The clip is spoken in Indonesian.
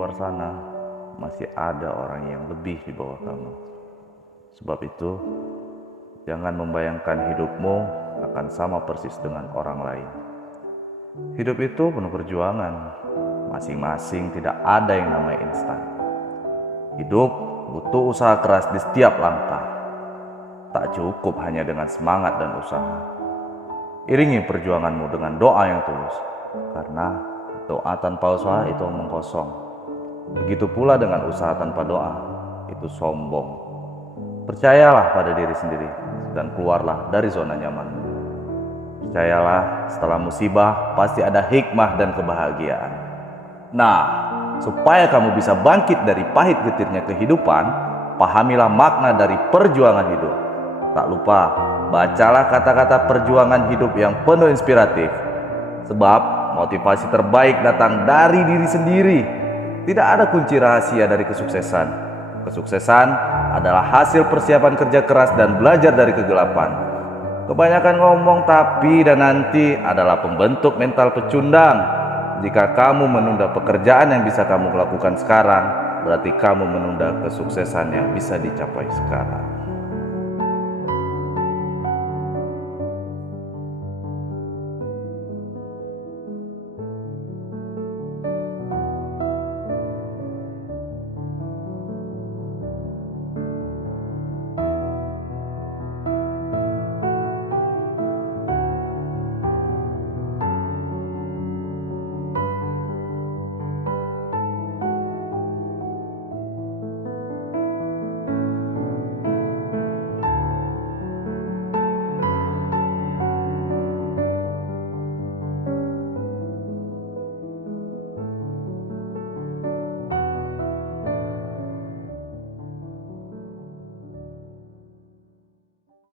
luar sana masih ada orang yang lebih di bawah kamu. Sebab itu, jangan membayangkan hidupmu akan sama persis dengan orang lain. Hidup itu penuh perjuangan. Masing-masing tidak ada yang namanya instan. Hidup butuh usaha keras di setiap langkah. Tak cukup hanya dengan semangat dan usaha. Iringi perjuanganmu dengan doa yang tulus, karena doa tanpa usaha itu omong kosong. Begitu pula dengan usaha tanpa doa, itu sombong. Percayalah pada diri sendiri dan keluarlah dari zona nyamanmu. Percayalah, setelah musibah pasti ada hikmah dan kebahagiaan. Nah, supaya kamu bisa bangkit dari pahit getirnya kehidupan, pahamilah makna dari perjuangan hidup. Tak lupa, bacalah kata-kata perjuangan hidup yang penuh inspiratif. Sebab motivasi terbaik datang dari diri sendiri. Tidak ada kunci rahasia dari kesuksesan. Kesuksesan adalah hasil persiapan kerja keras dan belajar dari kegelapan. Kebanyakan ngomong tapi dan nanti adalah pembentuk mental pecundang. Jika kamu menunda pekerjaan yang bisa kamu lakukan sekarang, berarti kamu menunda kesuksesan yang bisa dicapai sekarang.